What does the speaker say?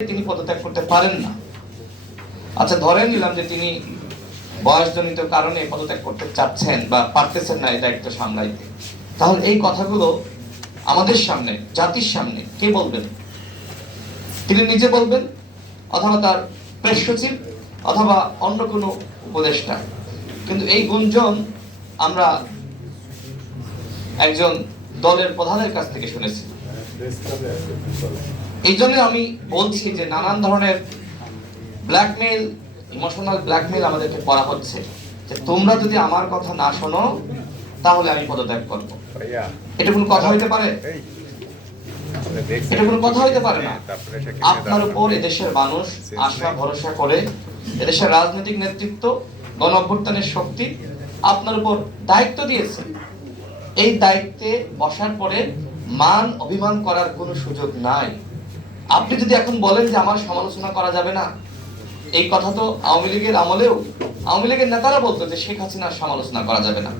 তিনি পদত্যাগ করতে পারেন না। আচ্ছা ধরে নিলাম যে তিনি বয়সজনিত কারণে পদত্যাগ করতে চাচ্ছেন বা পারতেছেন না এই দায়িত্ব সামলাইতে। তাহলে এই কথাগুলো আমাদের সামনে, জাতির সামনে কে বলবেন? তিনি নিজে বলবেন অথবা তার প্রেস সচিব অথবা অন্য কোনো উপদেষ্টা। কিন্তু এই গুঞ্জন আমরা একজন দলের প্রধানের কাছ থেকে শুনেছি। এই জন্য আমি বলছি যে নানান ধরনের ব্ল্যাকমেল ইমোশনাল ব্ল্যাকমেল আমাদেরকে করা হচ্ছে। যে তোমরা যদি আমার কথা না শোনো তাহলে আমি পদত্যাগ করব। এটা কোনো কথা হইতে পারে? এটা কোনো কথা হইতে পারে না। আপনার উপর এদেশের মানুষ আশা ভরসা করে এদেশের রাজনৈতিক নেতৃত্ব গণ অভ্যুত্থানের শক্তি আপনার উপর দায়িত্ব দিয়েছে। এই দায়িত্বে বসার পরে মান অভিমান করার কোনো সুযোগ নাই। আপনি যদি এখন বলেন যে আমার সমালোচনা করা যাবে না, এই কথা তো আওয়ামী লীগের আমলেও, আওয়ামী লীগের নেতারা বলতো যে শেখ হাসিনার সমালোচনা করা যাবে না।